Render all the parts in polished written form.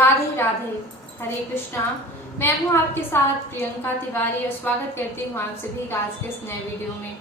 राधे राधे, हरे कृष्णा। मैं हूँ आपके साथ प्रियंका तिवारी और स्वागत करती हूँ आप सभी का आज के इस नए वीडियो में।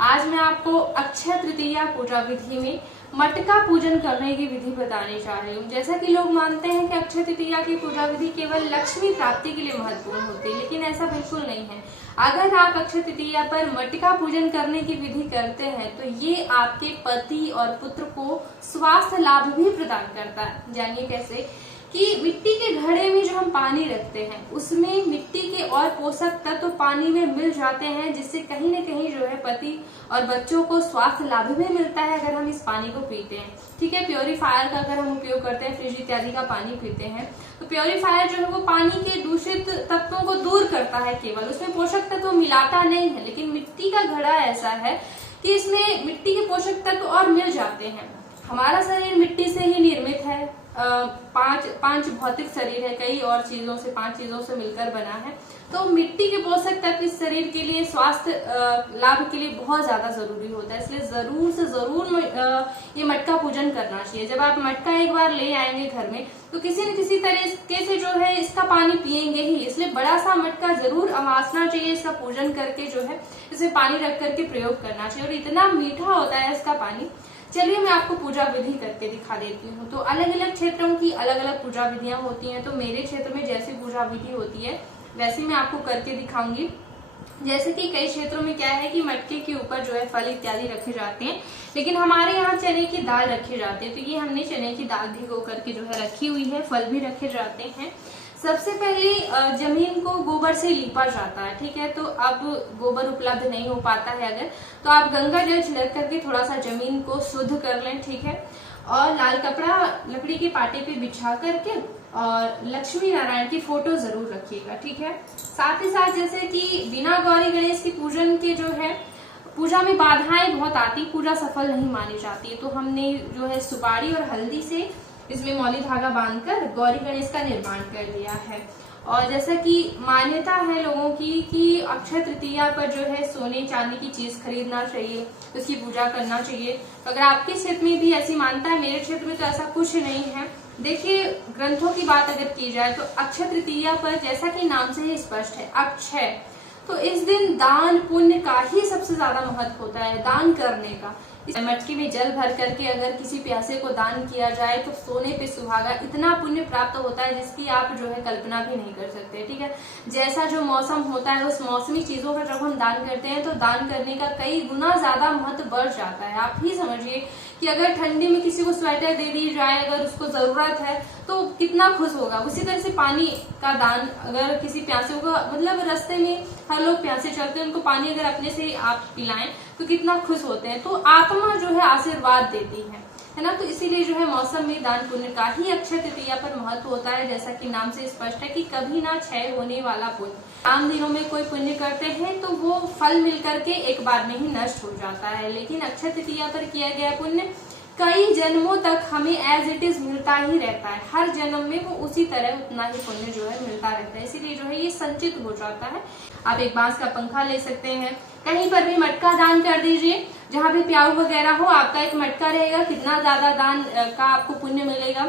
आज मैं आपको अक्षय तृतीया पूजा विधि में मटका पूजन करने की विधि बताने जा रही हूँ। जैसा कि लोग मानते हैं कि अक्षय तृतीया की पूजा विधि केवल लक्ष्मी प्राप्ति के लिए महत्वपूर्ण होती है, लेकिन ऐसा बिल्कुल नहीं है। अगर आप अक्षय तृतीया पर मटका पूजन करने की विधि करते हैं तो ये आपके पति और पुत्र को स्वास्थ्य लाभ भी प्रदान करता है। जानिए कैसे कि मिट्टी के घड़े में जो हम पानी रखते हैं उसमें मिट्टी के और पोषक तत्व पानी में मिल जाते हैं, जिससे कहीं न कहीं जो है पति और बच्चों को स्वास्थ्य लाभ भी मिलता है अगर हम इस पानी को पीते हैं। ठीक है, प्योरीफायर का अगर हम उपयोग करते हैं, फ्रिज इत्यादि का पानी पीते हैं तो प्योरीफायर जो है वो पानी के दूषित तत्वों को दूर करता है, केवल उसमें पोषक तत्व मिलाता नहीं है। लेकिन मिट्टी का घड़ा ऐसा है कि इसमें मिट्टी के पोषक तत्व और मिल जाते हैं। हमारा शरीर मिट्टी से ही निर्मित है। पांच भौतिक शरीर है, कई और चीजों से, 5 चीजों से मिलकर बना है। तो मिट्टी के पोषक तत्व इस शरीर के लिए, स्वास्थ्य लाभ के लिए बहुत ज्यादा जरूरी होता है। इसलिए जरूर से जरूर ये मटका पूजन करना चाहिए। जब आप मटका एक बार ले आएंगे घर में तो किसी न किसी तरीके से जो है इसका पानी पिएंगे ही। इसलिए बड़ा सा मटका जरूर अमासना चाहिए, इसका पूजन करके जो है इसमें पानी रख करके प्रयोग करना चाहिए। और इतना मीठा होता है इसका पानी। चलिए मैं आपको पूजा विधि करके दिखा देती हूँ। तो अलग अलग क्षेत्रों की अलग अलग पूजा विधियां होती हैं। तो मेरे क्षेत्र में जैसी पूजा विधि होती है वैसे मैं आपको करके दिखाऊंगी। जैसे कि कई क्षेत्रों में क्या है कि मटके के ऊपर जो है फल इत्यादि रखे जाते हैं, लेकिन हमारे यहाँ चने की दाल रखे जाते हैं। तो ये हमने चने की दाल भिगो करके जो है रखी हुई है, फल भी रखे जाते हैं। सबसे पहले जमीन को गोबर से लीपा जाता है। ठीक है, तो अब गोबर उपलब्ध नहीं हो पाता है अगर, तो आप गंगा जल छिड़क करके थोड़ा सा जमीन को शुद्ध कर लें। ठीक है, और लाल कपड़ा लकड़ी के पाटे पे बिछा करके और लक्ष्मी नारायण की फोटो जरूर रखिएगा। ठीक है, साथ ही साथ जैसे कि बिना गौरी गणेश की पूजन के जो है पूजा में बाधाएं बहुत आती, पूजा सफल नहीं मानी जाती। तो हमने जो है सुपारी और हल्दी से इसमें मौली धागा बांधकर गौरी गणेश का निर्माण कर लिया है। और जैसा कि मान्यता है लोगों की कि अक्षय तृतीया पर जो है सोने चांदी की चीज खरीदना चाहिए, उसकी पूजा करना चाहिए। तो अगर आपके क्षेत्र में भी ऐसी मान्यता है, मेरे क्षेत्र में तो ऐसा कुछ नहीं है। देखिए, ग्रंथों की बात अगर की जाए तो अक्षय तृतीया पर, जैसा कि नाम से ही स्पष्ट है अक्षय, तो इस दिन दान पुण्य का ही सबसे ज्यादा महत्व होता है, दान करने का। इस मटकी में जल भर करके अगर किसी प्यासे को दान किया जाए तो सोने पे सुहागा, इतना पुण्य प्राप्त होता है जिसकी आप जो है कल्पना भी नहीं कर सकते। ठीक है, जैसा जो मौसम होता है उस मौसमी चीजों का जब हम दान करते हैं तो दान करने का कई गुना ज्यादा महत्व बढ़ जाता है। आप ही समझिए कि अगर ठंडी में किसी को स्वेटर दे दी जाए, अगर उसको जरूरत है तो कितना खुश होगा। उसी तरह से पानी का दान, अगर किसी प्यासे को, मतलब रास्ते में हर लोग प्यासे चलते हैं, उनको पानी अगर अपने से आप पिलाएं तो कितना खुश होते हैं। तो आत्मा जो है आशीर्वाद देती है ना। तो इसीलिए जो है मौसम में दान पुण्य का ही अक्षय तृतीया पर महत्व होता है। जैसा कि नाम से स्पष्ट है कि कभी ना क्षय होने वाला पुण्य। आम दिनों में कोई पुण्य करते हैं तो वो फल मिलकर के एक बार में ही नष्ट हो जाता है, लेकिन अक्षय तृतीया पर किया गया पुण्य कई जन्मों तक हमें एज इट इज मिलता ही रहता है। हर जन्म में वो उसी तरह उतना ही पुण्य जो है मिलता रहता है। इसीलिए जो है ये संचित हो जाता है। आप एक बांस का पंखा ले सकते हैं, कहीं पर भी मटका दान कर दीजिए, जहाँ भी प्याऊ वगैरह हो आपका एक मटका रहेगा। कितना ज्यादा दान का आपको पुण्य मिलेगा,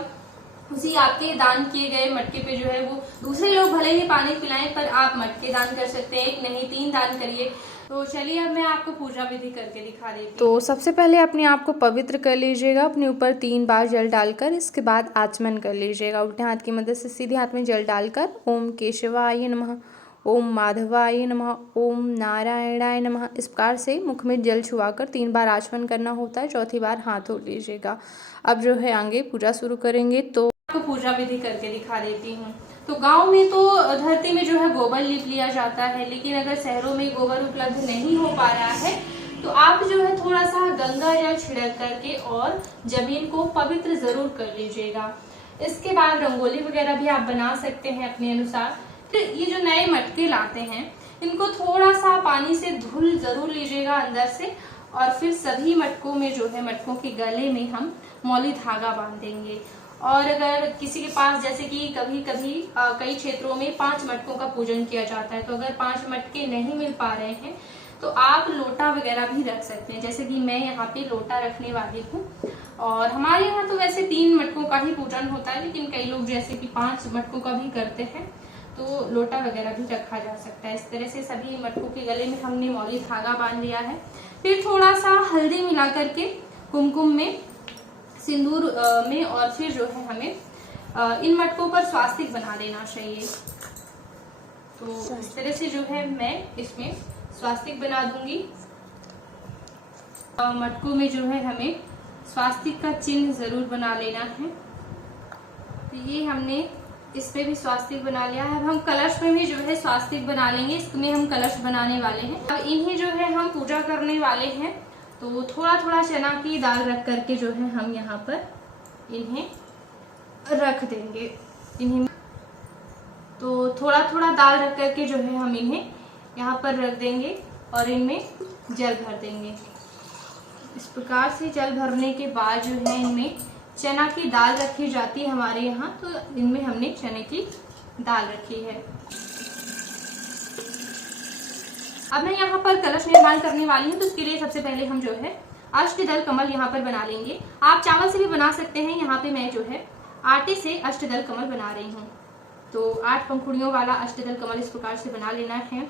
उसी आपके दान किए गए मटके पे जो है वो दूसरे लोग भले ही पानी पिलाएं पर आप मटके दान कर सकते हैं। 1 नहीं 3 दान करिए। तो चलिए अब मैं आपको पूजा विधि करके दिखा देती हूँ। तो सबसे पहले अपने आप को पवित्र कर लीजिएगा, अपने ऊपर 3 बार जल डालकर। इसके बाद आचमन कर लीजिएगा। उल्टे हाथ की मदद से सीधे हाथ में जल डालकर ओम केशवाय नमः, ओम माधवाय नमः, ओम नारायणाय नमः, इस प्रकार से मुख में जल छुआकर 3 बार आचमन करना होता है। चौथी बार हाथ धो लीजिएगा। अब जो है आगे पूजा शुरू करेंगे। तो आपको पूजा विधि करके दिखा देती हूँ। तो गांव में तो धरती में जो है गोबर लीप लिया जाता है, लेकिन अगर शहरों में गोबर उपलब्ध नहीं हो पा रहा है तो आप जो है थोड़ा सा गंगा जल छिड़क करके और जमीन को पवित्र जरूर कर लीजिएगा। इसके बाद रंगोली वगैरह भी आप बना सकते हैं अपने अनुसार। फिर ये जो नए मटके लाते हैं इनको थोड़ा सा पानी से धुल जरूर लीजिएगा अंदर से, और फिर सभी मटकों में जो है मटकों के गले में हम मौली धागा बांधेंगे। और अगर किसी के पास, जैसे कि कभी कभी कई क्षेत्रों में 5 मटकों का पूजन किया जाता है, तो अगर 5 मटके नहीं मिल पा रहे हैं तो आप लोटा वगैरह भी रख सकते हैं। जैसे कि मैं यहाँ पे लोटा रखने वाली हूँ और हमारे यहाँ तो वैसे 3 मटकों का ही पूजन होता है, लेकिन कई लोग जैसे कि 5 मटकों का भी करते हैं, तो लोटा वगैरह भी रखा जा सकता है। इस तरह से सभी मटकों के गले में हमने मौली धागा बांध लिया है। फिर थोड़ा सा हल्दी मिला करके कुमकुम में, सिंदूर में, और फिर जो है हमें इन मटकों पर स्वास्तिक बना देना चाहिए। तो इस तरह से जो है मैं इसमें स्वास्तिक बना दूंगी। मटकों में जो है हमें स्वास्तिक का चिन्ह जरूर बना लेना है। तो ये हमने इस पे भी स्वास्तिक बना लिया है। अब हम कलश में भी जो है स्वास्तिक बना लेंगे। इसमें हम कलश बनाने वाले हैं। अब इन्हें जो है हम पूजा करने वाले हैं, तो थोड़ा थोड़ा चना की दाल रख करके जो है हम यहाँ पर इन्हें रख देंगे। इन्हें तो थोड़ा थोड़ा दाल रख करके जो है हम इन्हें यहाँ पर रख देंगे और इनमें जल भर देंगे। इस प्रकार से जल भरने के बाद जो है इनमें चना की दाल रखी जाती है हमारे यहाँ, तो इनमें हमने चने की दाल रखी है। अब मैं यहाँ पर कलश निर्माण करने वाली हूँ, तो इसके लिए सबसे पहले हम जो है अष्टदल कमल यहाँ पर बना लेंगे। आप चावल से भी बना सकते हैं। यहाँ पे मैं जो है आटे से अष्टदल कमल बना रही हूँ। तो 8 पंखुड़ियों वाला अष्टदल कमल इस प्रकार से बना लेना है।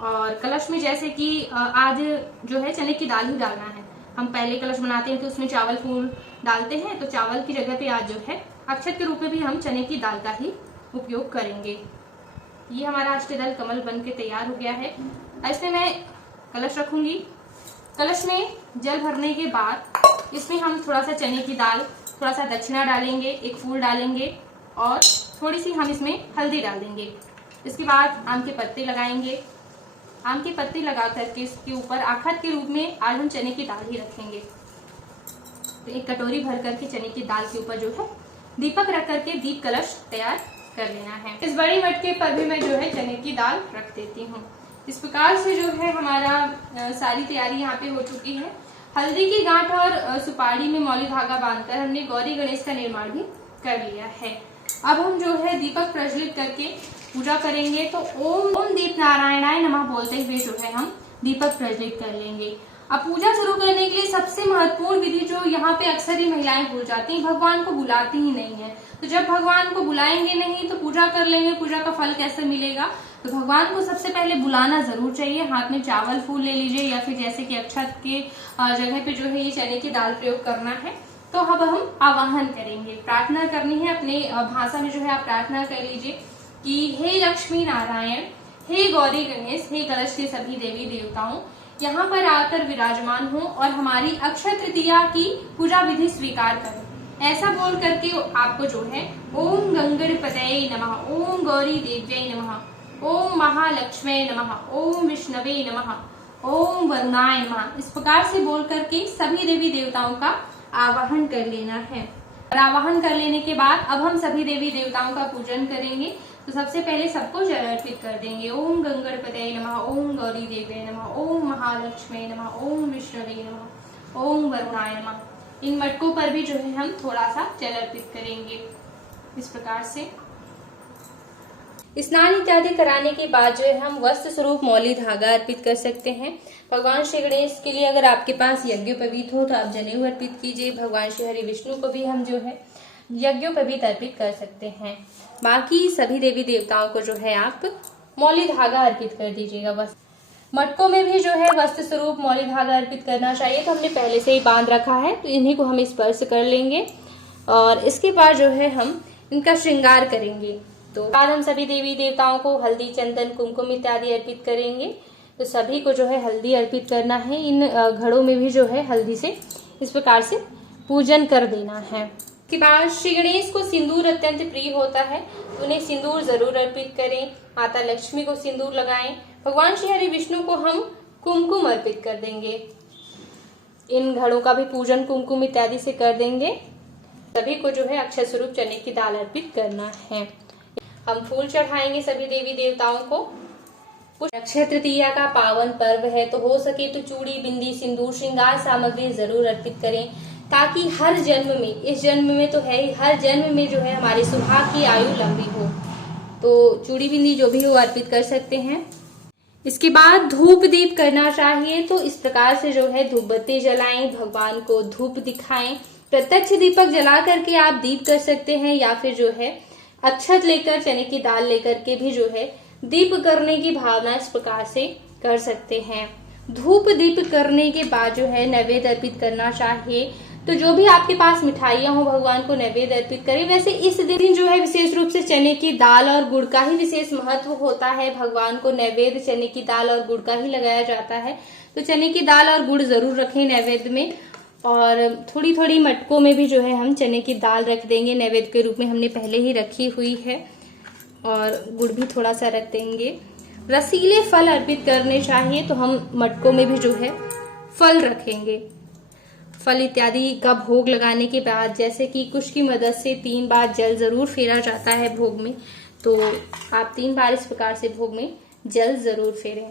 और कलश में जैसे कि आज जो है चने की दाल ही डालना है। हम पहले कलश बनाते हैं तो उसमें चावल फूल डालते हैं, तो चावल की जगह पे आज जो है अक्षत के रूप में भी हम चने की दाल का ही उपयोग करेंगे। ये हमारा अष्टदल कमल बन के तैयार हो गया है। इसमें मैं कलश रखूंगी। कलश में जल भरने के बाद इसमें हम थोड़ा सा चने की दाल, थोड़ा सा दक्षिणा डालेंगे, एक फूल डालेंगे और थोड़ी सी हम इसमें हल्दी डाल देंगे। इसके बाद आम के पत्ते लगाएंगे। आम के पत्ते लगा करके इसके ऊपर आखत के रूप में आज हम चने की दाल ही रखेंगे। तो एक कटोरी भर करके चने की दाल के ऊपर जो है दीपक रख करके दीप कलश तैयार कर लेना है। इस बड़े मटके पर भी मैं जो है चने की दाल रख देती हूँ। इस प्रकार से जो है हमारा सारी तैयारी यहाँ पे हो चुकी है। हल्दी की गांठ और सुपारी में मौली धागा बांधकर हमने गौरी गणेश का निर्माण भी कर लिया है। अब हम जो है दीपक प्रज्वलित करके पूजा करेंगे। तो ओम दीप नारायणाय नमः बोलते हुए जो है हम दीपक प्रज्वलित कर लेंगे। अब पूजा शुरू करने के लिए सबसे महत्वपूर्ण विधि जो यहाँ पे अक्सर ही महिलाएं भूल जाती हैं, भगवान को बुलाती ही नहीं है। तो जब भगवान को बुलाएंगे नहीं तो पूजा कर लेंगे, पूजा का फल कैसे मिलेगा। तो भगवान को सबसे पहले बुलाना जरूर चाहिए। हाथ में चावल फूल ले लीजिए, या फिर जैसे कि अक्षत के जगह पे जो है ये चने की दाल प्रयोग करना है। तो अब हम आवाहन करेंगे, प्रार्थना करनी है। अपने भाषा में जो है आप प्रार्थना कर लीजिए कि हे लक्ष्मी नारायण, हे गौरी गणेश, हे कलश के सभी देवी देवताओं, यहाँ पर आकर विराजमान हो और हमारी अक्षय तृतीया की पूजा विधि स्वीकार करो। ऐसा बोल करके आपको जो है ओम गंगणपतये नमः, ओम गौरी देव्यै नमः, ओम महालक्ष्मी नमः, ओम विष्णवे नमः, ओम वरुणाय नमः, इस प्रकार से बोल करके सभी देवी देवताओं का आवाहन कर लेना है। और आवाहन कर लेने के बाद अब हम सभी देवी देवताओं का पूजन करेंगे। तो सबसे पहले सबको जल अर्पित कर देंगे। ओम गंगणपतये नमः, ओम गौरी देव्यै नमः, ओम महालक्ष्मी नमः, ओम विष्णवे नमः, ओम वरुणाय नमः। इन मटकों पर भी जो है हम थोड़ा सा जल अर्पित करेंगे। इस प्रकार से स्नान इत्यादि कराने के बाद जो है हम वस्त्र स्वरूप मौली धागा अर्पित कर सकते हैं। भगवान श्री गणेश के लिए अगर आपके पास यज्ञोपवीत हो तो आप जनेऊ अर्पित कीजिए। भगवान श्री हरि विष्णु को भी हम जो है यज्ञोपवीत अर्पित कर सकते हैं। बाकी सभी देवी देवताओं को जो है आप मौली धागा अर्पित कर दीजिएगा। बस मटकों में भी जो है वस्त्र स्वरूप मौली धागा अर्पित करना चाहिए। तो हमने पहले से ही बांध रखा है, तो इन्हीं को हम स्पर्श कर लेंगे और इसके बाद जो है हम इनका श्रृंगार करेंगे। तो बाद हम सभी देवी देवताओं को हल्दी, चंदन, कुमकुम इत्यादि अर्पित करेंगे। तो सभी को जो है हल्दी अर्पित करना है। इन घड़ों में भी जो है हल्दी से इस प्रकार से पूजन कर देना है। इसके बाद श्री गणेश को सिंदूर अत्यंत प्रिय होता है, तो उन्हें सिंदूर जरूर अर्पित करें। माता लक्ष्मी को सिंदूर लगाएं। भगवान श्री हरि विष्णु को हम कुमकुम अर्पित कर देंगे। इन घड़ों का भी पूजन कुमकुम इत्यादि से कर देंगे। सभी को जो है अक्षय स्वरूप चने की दाल अर्पित करना है। हम फूल चढ़ाएंगे सभी देवी देवताओं को। अक्षय तृतीया का पावन पर्व है, तो हो सके तो चूड़ी, बिंदी, सिंदूर, श्रृंगार सामग्री जरूर अर्पित करें, ताकि हर जन्म में, इस जन्म में तो है ही, हर जन्म में जो है हमारी सुहाग की आयु लंबी हो। तो चूड़ी बिंदी जो भी हो अर्पित कर सकते हैं। इसके बाद धूप दीप करना चाहिए। तो इस प्रकार से जो है धूप बत्ती जलाएं, भगवान को धूप दिखाएं प्रत्यक्ष दीपक जला करके आप दीप कर सकते हैं, या फिर जो है अक्षत लेकर, चने की दाल लेकर के भी जो है दीप करने की भावना इस प्रकार से कर सकते हैं। धूप दीप करने के बाद जो है नैवेद्य अर्पित करना चाहिए। तो जो भी आपके पास मिठाइयां हो भगवान को नैवेद्य अर्पित करें। वैसे इस दिन जो है विशेष रूप से चने की दाल और गुड़ का ही विशेष महत्व होता है। भगवान को नैवेद्य चने की दाल और गुड़ का ही लगाया जाता है। तो चने की दाल और गुड़ जरूर रखें नैवेद्य में, और थोड़ी थोड़ी मटकों में भी जो है हम चने की दाल रख देंगे। नैवेद्य के रूप में हमने पहले ही रखी हुई है, और गुड़ भी थोड़ा सा रख देंगे। रसीले फल अर्पित करने चाहिए, तो हम मटकों में भी जो है फल रखेंगे। फल इत्यादि का भोग लगाने के बाद, जैसे कि कुश की मदद से 3 बार जल जरूर फेरा जाता है भोग में, तो आप 3 बार इस प्रकार से भोग में जल जरूर फेरें।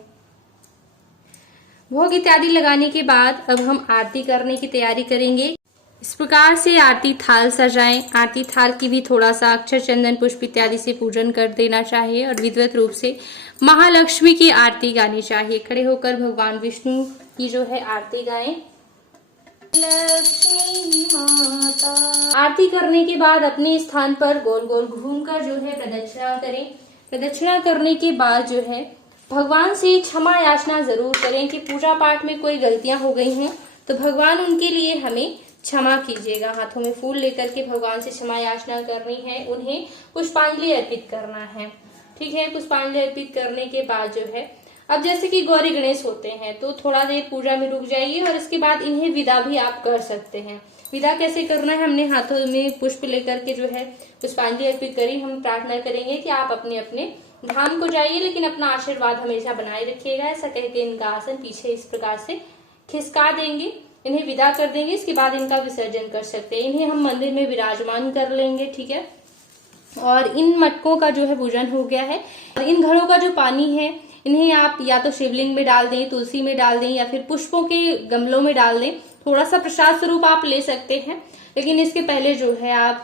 भोग इत्यादि लगाने के बाद अब हम आरती करने की तैयारी करेंगे। इस प्रकार से आरती थाल सजाएं। आरती थाल की भी थोड़ा सा अक्षत, चंदन, पुष्प इत्यादि से पूजन कर देना चाहिए, और विधिवत रूप से महालक्ष्मी की आरती गानी चाहिए। खड़े होकर भगवान विष्णु की जो है आरती गाएं। लक्ष्मी माता। आरती करने के बाद अपने स्थान पर गोल गोल घूमकर जो है प्रदक्षिणा करें। प्रदक्षिणा करने के बाद जो है भगवान से क्षमा याचना जरूर करें कि पूजा पाठ में कोई गलतियां हो गई हैं, तो भगवान उनके लिए हमें क्षमा कीजिएगा। हाथों में फूल लेकर के भगवान से क्षमा याचना करनी है। उन्हें पुष्पांजलि अर्पित करना है। ठीक है, पुष्पांजलि अर्पित करने के बाद जो है, अब जैसे कि गौरी गणेश होते हैं तो थोड़ा देर पूजा में रुक जाइए, और इसके बाद इन्हें विदा भी आप कर सकते हैं। विदा कैसे करना है, हमने हाथों में पुष्प लेकर के जो है पुष्पांजलि अर्पित करी। हम प्रार्थना करेंगे कि आप अपने अपने धाम को जाइए, लेकिन अपना आशीर्वाद हमेशा बनाए रखिएगा। ऐसा कहकर इनका आसन पीछे इस प्रकार से खिसका देंगे, इन्हें विदा कर देंगे। इसके बाद इनका विसर्जन कर सकते हैं। इन्हें हम मंदिर में विराजमान कर लेंगे। ठीक है, और इन मटकों का जो है पूजन हो गया है। और इन घड़ों का जो पानी है, इन्हें आप या तो शिवलिंग में डाल दें, तुलसी में डाल दें, या फिर पुष्पों के गमलों में डाल दें। थोड़ा सा प्रसाद स्वरूप आप ले सकते हैं, लेकिन इसके पहले जो है आप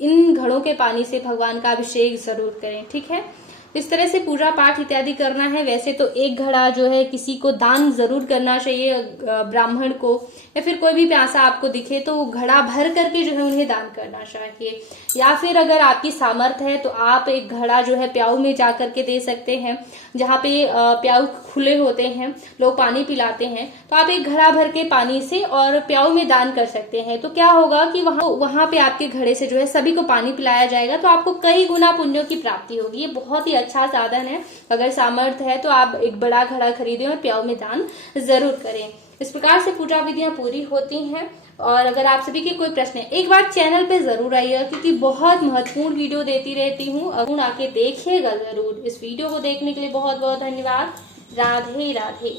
इन घड़ों के पानी से भगवान का अभिषेक जरूर करें। ठीक है, इस तरह से पूजा पाठ इत्यादि करना है। वैसे तो एक घड़ा जो है किसी को दान जरूर करना चाहिए, ब्राह्मण को, या फिर कोई भी प्यासा आपको दिखे तो घड़ा भर करके जो है उन्हें दान करना चाहिए। या फिर अगर आपकी सामर्थ्य है तो आप एक घड़ा जो है प्याऊ में जा करके दे सकते हैं, जहाँ पे प्याऊ खुले होते हैं, लोग पानी पिलाते हैं, तो आप एक घड़ा भर के पानी से और प्याऊ में दान कर सकते हैं। तो क्या होगा कि वहां पे आपके घड़े से जो है सभी को पानी पिलाया जाएगा, तो आपको कई गुना पुण्यों की प्राप्ति होगी। ये बहुत ही अच्छा साधन है। अगर सामर्थ्य है तो आप एक बड़ा घड़ा खरीदें और प्याऊ में दान जरूर करें। इस प्रकार से पूजा विधियां पूरी होती हैं। और अगर आप सभी के कोई प्रश्न है, एक बार चैनल पे जरूर आइएगा, क्योंकि बहुत महत्वपूर्ण वीडियो देती रहती हूँ। अरुण आके देखिएगा जरूर। इस वीडियो को देखने के लिए बहुत बहुत धन्यवाद। राधे राधे।